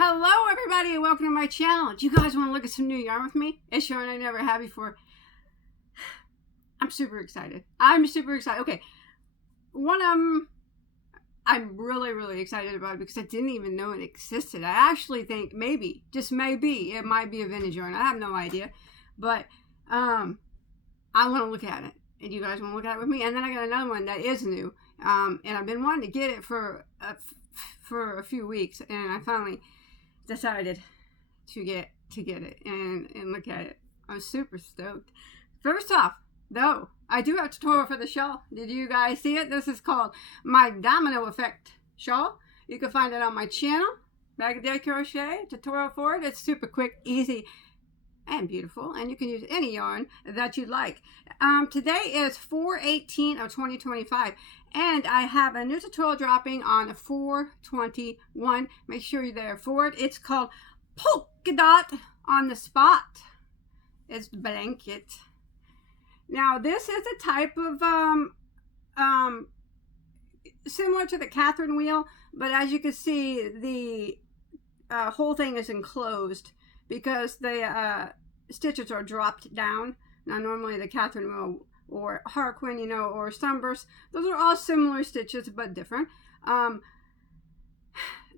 Hello everybody and welcome to my channel. Do you guys want to look at some new yarn with me? It's yarn I never had before. I'm super excited. Okay, one of them I'm really excited about because I didn't even know it existed. I actually think maybe, just maybe, it might be a vintage yarn. I have no idea. But I want to look at it. And you guys want to look at it with me? And then I got another one that is new. And I've been wanting to get it for a few weeks, and I finally decided to get it and look at it. I'm super stoked. First off, though, I do have a tutorial for the shawl. Did you guys see it? This is called my domino effect shawl. You can find it on my channel, Bag of Day Crochet, tutorial for it. It's super quick, easy, and beautiful, and you can use any yarn that you like. Today is 4/18 of 2025, and I have a new tutorial dropping on 4/21. Make sure you're there for it. It's called Polka Dot on the Spot. It's blanket. Now this is a type of similar to the Catherine wheel, but as you can see, the whole thing is enclosed because the stitches are dropped down. Now normally the Catherine wheel or Harlequin, or Sunburst, those are all similar stitches but different.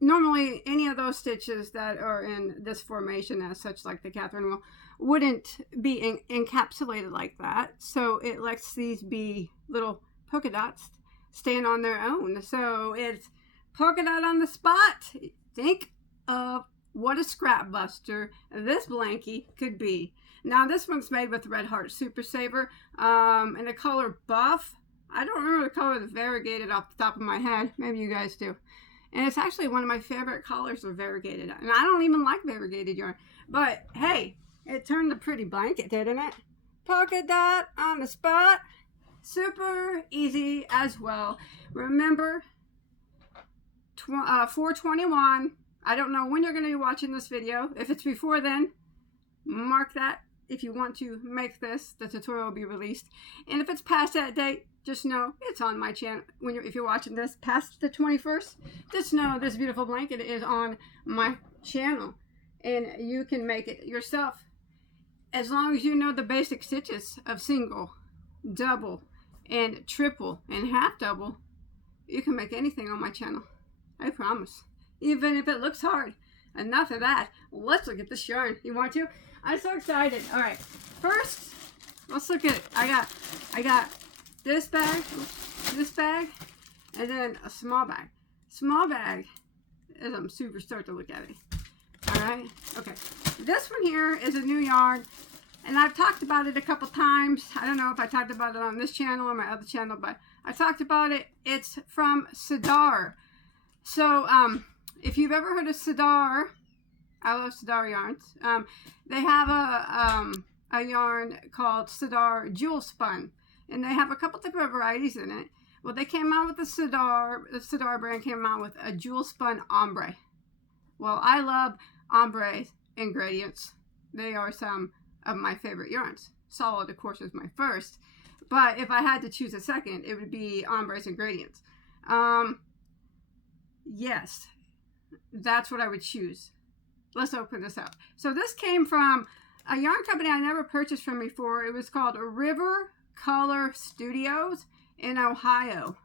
Normally any of those stitches that are in this formation as such, like the Catherine wheel, wouldn't be encapsulated like that, so it lets these be little polka dots stand on their own. So it's polka dot on the spot. Think of what a scrap buster this blankie could be. Now this one's made with Red Heart Super Saver and the color Buff. I don't remember the color of the variegated off the top of my head. Maybe you guys do. And it's actually one of my favorite colors of variegated. And I don't even like variegated yarn. But hey, it turned a pretty blanket, didn't it? Polka dot on the spot. Super easy as well. Remember, 4/21. I don't know when you're going to be watching this video. If it's before then, mark that. If you want to make this, the tutorial will be released. And if it's past that date, just know it's on my channel. If you're watching this past the 21st, just know this beautiful blanket is on my channel. And you can make it yourself. As long as you know the basic stitches of single, double, and triple, and half double, you can make anything on my channel. I promise. Even if it looks hard. Enough of that. Let's look at this yarn. You want to? I'm so excited. All right. First, let's look at it. I got this bag, and then a small bag. Small bag, as I'm super stoked to look at it. All right. Okay. This one here is a new yarn, and I've talked about it a couple times. I don't know if I talked about it on this channel or my other channel, but I talked about it. It's from Sirdar. So, if you've ever heard of Sirdar, I love Sirdar yarns. They have a yarn called Sirdar Jewelspun, and they have a couple different varieties in it. Well, they came out with the Sirdar brand came out with a Jewelspun ombre. Well, I love ombre ingredients. They are some of my favorite yarns. Solid, of course, is my first, but if I had to choose a second, it would be ombre's ingredients. Yes, that's what I would choose. Let's open this up. So this came from a yarn company I never purchased from before. It was called River Color Studios in Ohio.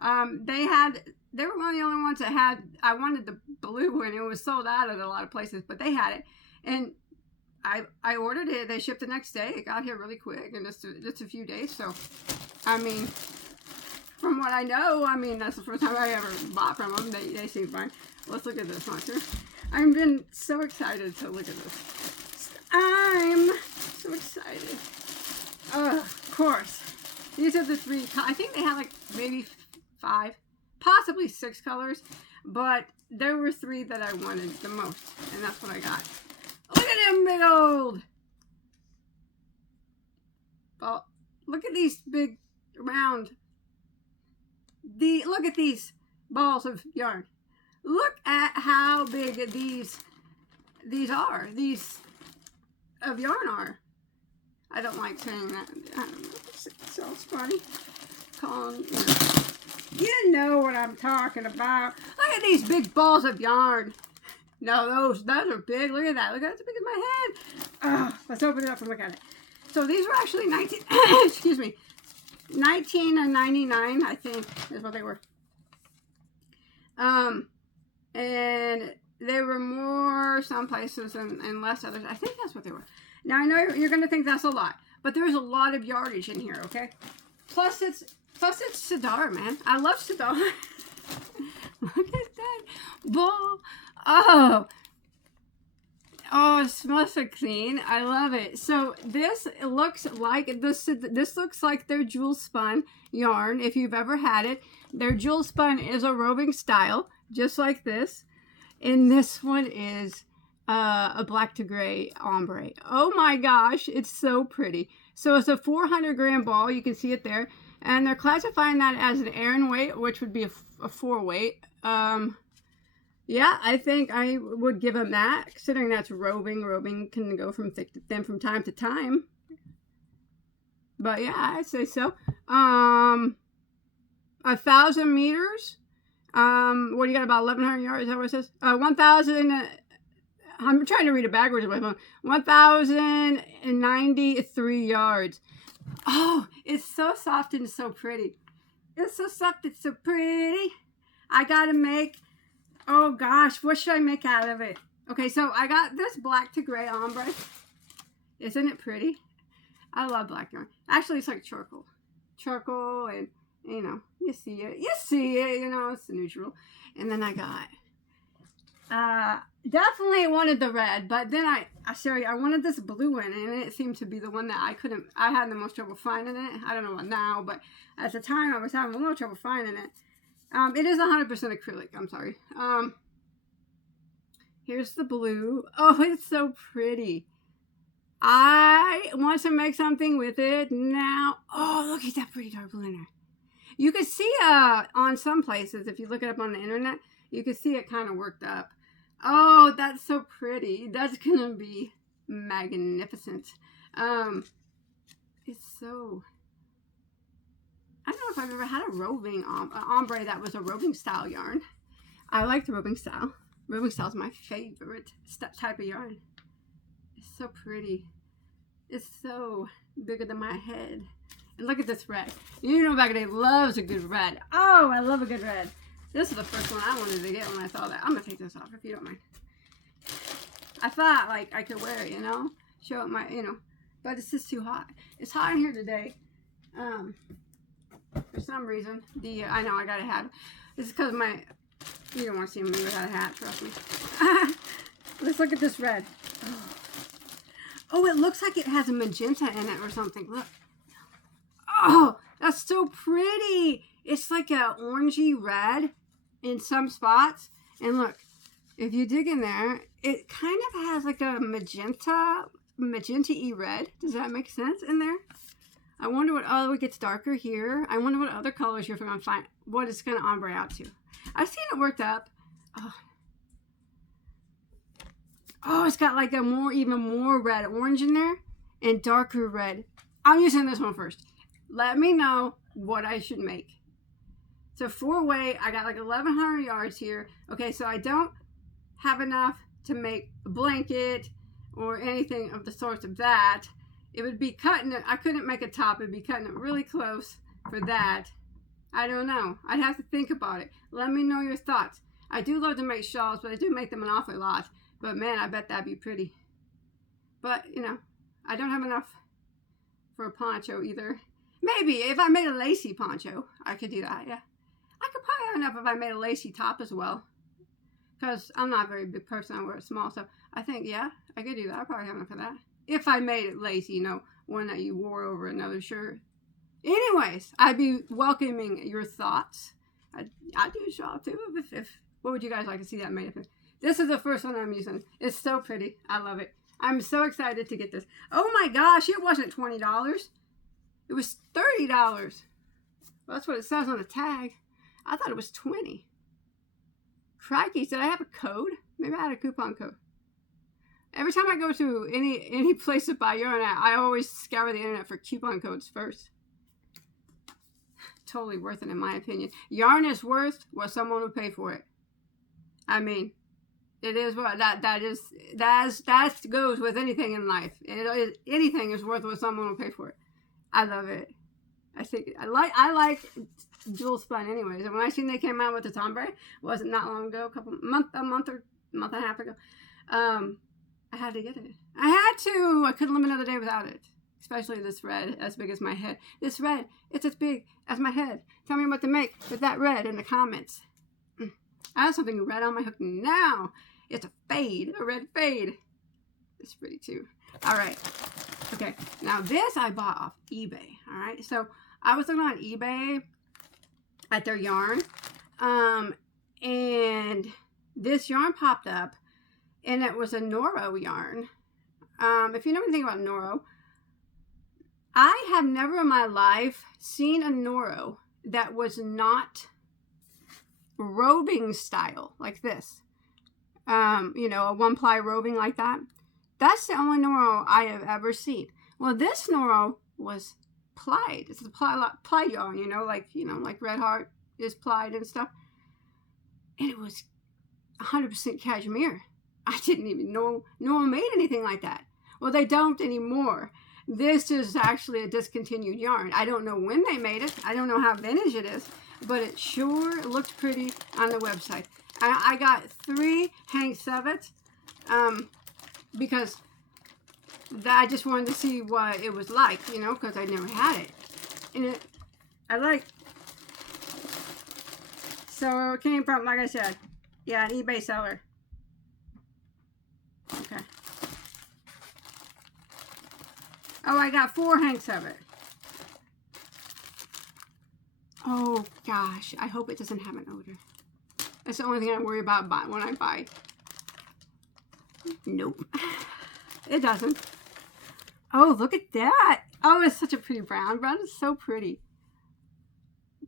They were one of the only ones that had, I wanted the blue one. It was sold out at a lot of places, but they had it. And I ordered it. They shipped the next day. It got here really quick in just a few days. So, I mean, from what I know, that's the first time I ever bought from them. They seem fine. Let's look at this one too. I've been so excited to look at this. I'm so excited. Of course. These are the three. I think they had like maybe 5, possibly 6 colors. But there were 3 that I wanted the most. And that's what I got. Look at them big old. Well, look at these big round. Look at these balls of yarn. Look at how big these are. These of yarn are. I don't like saying that. I don't know. It sounds funny. You know what I'm talking about. Look at these big balls of yarn. No, those are big. Look at that. Look at that. It's as big as my head. Let's open it up and look at it. So these were actually 19, excuse me, $19.99, I think, is what they were. And they were more some places and less others. I think that's what they were. Now, I know you're going to think that's a lot, but there's a lot of yardage in here, okay? Plus it's Sirdar, man. I love Sirdar. Look at that ball. Oh, it smells so clean. I love it. So this looks like this looks like their Jewelspun yarn. If you've ever had it, their Jewelspun is a roving style, just like this. And this one is a black to gray ombre. Oh my gosh, it's so pretty. So it's a 400 gram ball. You can see it there. And they're classifying that as an Aran weight, which would be a 4 weight. Yeah, I think I would give them that, considering that's roving. Roving can go from thick to thin from time to time. But yeah, I'd say so. 1,000 meters. What do you got, about 1,100 yards? Is that what it says? 1,000. I'm trying to read it backwards with my phone. 1,093 yards. Oh, it's so soft and so pretty. It's so soft, it's so pretty. I gotta make, oh gosh, what should I make out of it? Okay, so I got this black to gray ombre. Isn't it pretty? I love black yarn. Actually, it's like charcoal. Charcoal, and you know, you see it. You see it, you know, it's the neutral. And then I got, definitely wanted the red, but then I wanted this blue one, and it seemed to be the one that I had the most trouble finding it. I don't know about now, but at the time I was having a little trouble finding it. It is 100% acrylic, I'm sorry. Here's the blue. Oh, it's so pretty. I want to make something with it now. Oh, look at that pretty dark blue in there. You can see on some places, if you look it up on the internet, you can see it kind of worked up. Oh, that's so pretty. That's gonna be magnificent. It's so, I don't know if I've ever had a roving ombre that was a roving style yarn. I like the roving style. Roving style is my favorite type of yarn. It's so pretty. It's so bigger than my head. And look at this red. You know, back in the day, loves a good red. Oh, I love a good red. This is the first one I wanted to get when I saw that. I'm going to take this off if you don't mind. I thought, like, I could wear it, you know? Show it my, you know. But it's just too hot. It's hot in here today. For some reason. I know I got a hat. This is because you don't want to see me without a hat, trust me. Let's look at this red. Oh, it looks like it has a magenta in it or something. Look. Oh, that's so pretty. It's like a orangey red in some spots. And look, if you dig in there, it kind of has like a magenta-y red. Does that make sense in there? I wonder what, oh, it gets darker here. I wonder what other colors you're going to find, what it's going to ombre out to. I've seen it worked up. Oh, it's got like a even more red orange in there and darker red. I'm using this one first. Let me know what I should make. So 4-way, I got like 1,100 yards here. Okay, so I don't have enough to make a blanket or anything of the sorts of that. It would be cutting it. I couldn't make a top. It would be cutting it really close for that. I don't know. I'd have to think about it. Let me know your thoughts. I do love to make shawls, but I do make them an awful lot. But man, I bet that'd be pretty. But, you know, I don't have enough for a poncho either. Maybe if I made a lacy poncho, I could do that, yeah. I could probably have enough if I made a lacy top as well. Because I'm not a very big person, I wear it small. So I think, yeah, I could do that. I probably have enough for that. If I made it lacy, you know, one that you wore over another shirt. Anyways, I'd be welcoming your thoughts. I'd do a shawl too. What would you guys like to see that made of? This is the first one I'm using. It's so pretty. I love it. I'm so excited to get this. Oh my gosh, it wasn't $20. It was $30. Well, that's what it says on the tag. I thought it was $20. Crikey, did I have a code? Maybe I had a coupon code. Every time I go to any place to buy yarn, I always scour the internet for coupon codes first. Totally worth it in my opinion. Yarn is worth what someone would pay for it. I mean, It is what that goes with anything in life. Anything is worth what someone will pay for it. I love it. I like Jewelspun anyways. And when I seen they came out with the tombre, wasn't not long ago, a month and a half ago. I had to get it. I had to. I couldn't live another day without it. Especially this red, as big as my head. This red, it's as big as my head. Tell me what to make with that red in the comments. I have something red on my hook now. It's a red fade. It's pretty too. All right. Okay. Now this I bought off eBay. All right. So I was looking on eBay at their yarn. And this yarn popped up, and it was a Noro yarn. If you know anything about Noro, I have never in my life seen a Noro that was not roving style like this. You know, a one-ply roving like that. That's the only Noro I have ever seen. Well, this Noro was plied. It's a ply yarn, you know, like Red Heart is plied and stuff. And it was 100% cashmere. I didn't even know no one made anything like that. Well, they don't anymore. This is actually a discontinued yarn. I don't know when they made it. I don't know how vintage it is, but it sure looked pretty on the website. I got 3 hanks of it because I just wanted to see what it was like, you know, because I never had it. And so it came from, like I said, yeah, an eBay seller. Okay. Oh, I got 4 hanks of it. Oh, gosh. I hope it doesn't have an odor. That's the only thing I worry about when I buy. Nope. It doesn't. Oh, look at that. Oh, it's such a pretty brown. Brown is so pretty.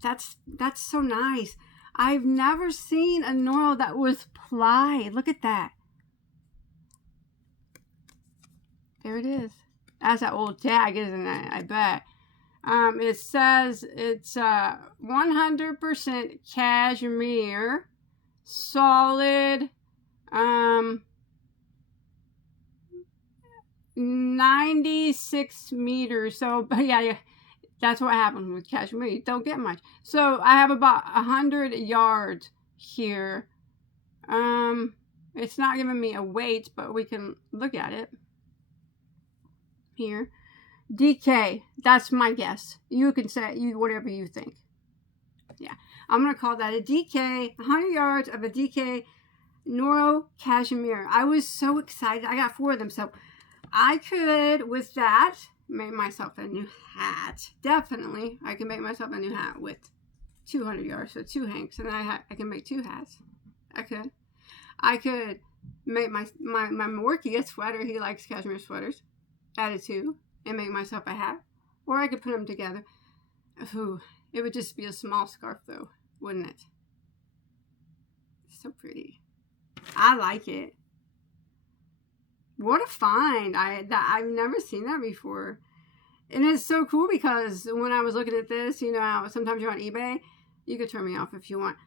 That's so nice. I've never seen a Noro that was plied. Look at that. There it is. That's that old tag, isn't it? I bet. It says it's 100% cashmere, solid, 96 meters. So, yeah, that's what happens with cashmere. You don't get much. So I have about 100 yards here. It's not giving me a weight, but we can look at it here. DK, that's my guess. You can say whatever you think. Yeah, I'm gonna call that a DK. 100 yards of a DK Noro cashmere. I was so excited. I got 4 of them, so I could, with that, make myself a new hat. Definitely, I can make myself a new hat with 200 yards, so 2 hanks, and I can make 2 hats. I could make my Morky a sweater. He likes cashmere sweaters. Add a 2 and make myself a hat, or I could put them together. Ooh, it would just be a small scarf though, wouldn't it? It's so pretty. I like it. What a find. I've never seen that before, and it's so cool because when I was looking at this, you know, sometimes you're on eBay. You could turn me off if you want.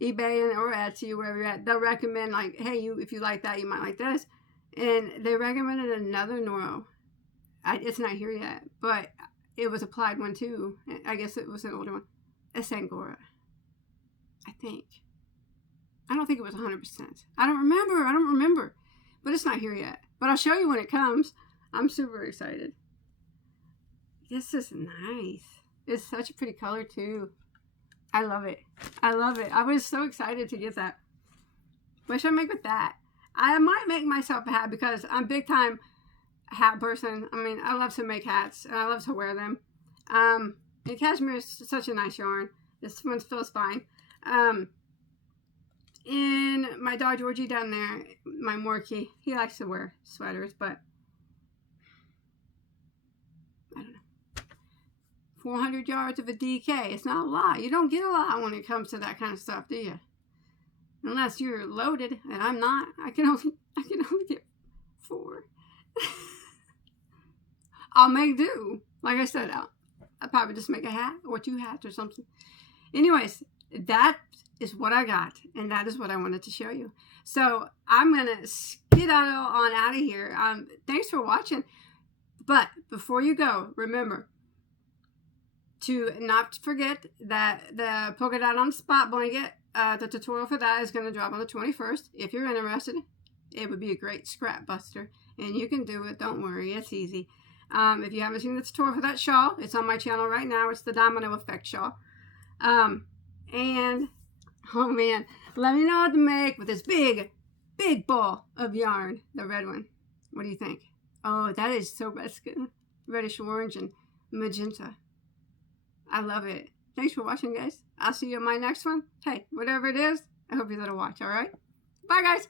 eBay or Etsy, wherever you're at, they'll recommend, like, hey, if you like that, you might like this, and they recommended another Noro. It's not here yet, but it was a plied one too. I guess it was an older one. It's Angora, I think. I don't think it was 100%. I don't remember. But it's not here yet. But I'll show you when it comes. I'm super excited. This is nice. It's such a pretty color too. I love it. I was so excited to get that. What should I make with that? I might make myself a hat because I'm big time hat person. I mean, I love to make hats and I love to wear them. And cashmere is such a nice yarn. This one feels fine. And my dog Georgie down there, my Morky, he likes to wear sweaters, but I don't know. 400 yards of a DK. It's not a lot. You don't get a lot when it comes to that kind of stuff, do you? Unless you're loaded, and I'm not. I can only get 4. I'll make do. Like I said, I'll probably just make a hat or 2 hats or something. Anyways, that is what I got, and that is what I wanted to show you. So I'm gonna skedaddle on out of here. Thanks for watching. But before you go, remember to not forget that the polka dot on spot blanket, the tutorial for that is going to drop on the 21st. If you're interested, it would be a great scrap buster, and you can do it. Don't worry, it's easy. If you haven't seen the tutorial for that shawl, it's on my channel right now. It's the domino effect shawl. And oh man, let me know what to make with this big ball of yarn, the red one. What do you think? Oh, that is so skin, reddish orange and magenta. I love it. Thanks for watching, guys. I'll see you in my next one. Hey, whatever it is, I hope you let it watch, all right? Bye, guys.